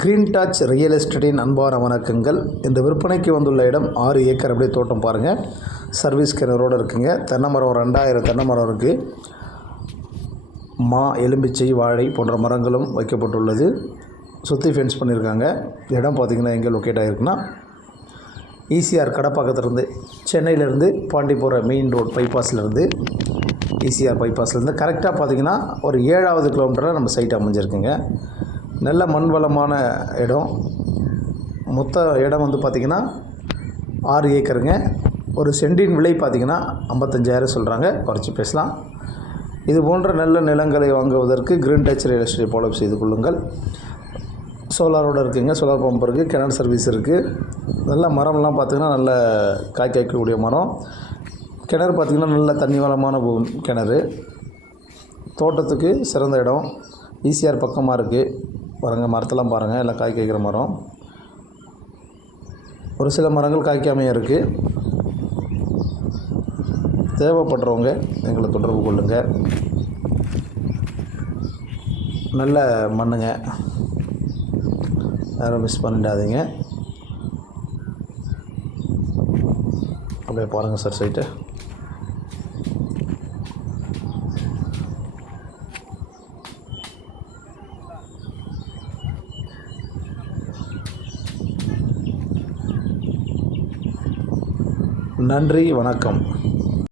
Green touch real எஸ்டேட்டின் அன்பான வணக்கங்கள். இந்த விற்பனைக்கு வந்துள்ள இடம் 6 ஏக்கர் அப்படியே தோட்டம் பாருங்கள். சர்வீஸ் கிணறோடு இருக்குங்க. தென்னை மரம் 2000 தென்னை மரம் இருக்குது. எலும்பிச்சை, வாழை போன்ற மரங்களும் வைக்கப்பட்டுள்ளது. சுற்றி ஃபென்ஸ் பண்ணியிருக்காங்க. இடம் பார்த்திங்கன்னா எங்கே லொக்கேட் ஆகிருக்குன்னா ஈசிஆர் கடப்பாக்கத்துலேருந்து, சென்னையிலேருந்து பாண்டி போகிற மெயின் ரோட் பைபாஸ்லேருந்து, ஈசிஆர் பைபாஸ்லேருந்து கரெக்டாக பார்த்திங்கன்னா ஒரு 7வது கிலோமீட்டரில் நம்ம சைட் அமைஞ்சிருக்குங்க. நல்ல மண் வளமான இடம். மொத்த இடம் வந்து பார்த்திங்கன்னா 6 ஏக்கருங்க. ஒரு சென்டின் விலை பார்த்திங்கன்னா 55,000 சொல்கிறாங்க. குறைச்சி பேசலாம். இது போன்ற நல்ல நிலங்களை வாங்குவதற்கு green touch real estate follow செய்து கொள்ளுங்கள். சோலாரோடு இருக்குங்க. சோலார் பம்ப் இருக்குது. கிணறு சர்வீஸ் இருக்குது. நல்ல மரம்லாம் பார்த்திங்கன்னா நல்ல காய்க்கக்கூடிய மரம். கிணறு பார்த்திங்கன்னா நல்ல தண்ணி வளமான கிணறு. தோட்டத்துக்கு சிறந்த இடம். ஈசிஆர் பக்கமாக இருக்குது பாருங்கள். மரத்தெல்லாம் பாருங்கள், எல்லாம் காய் காய்க்கிற மரம். ஒரு சில மரங்கள் காய்க்காமையும் இருக்குது. தேவைப்படுறவங்க எங்களை தொடர்பு கொள்ளுங்கள். நல்ல மண்ணுங்க, யாரும் மிஸ் பண்ணிடாதீங்க. அப்படியே பாருங்கள் சார் சைட்டு. நன்றி, வணக்கம்.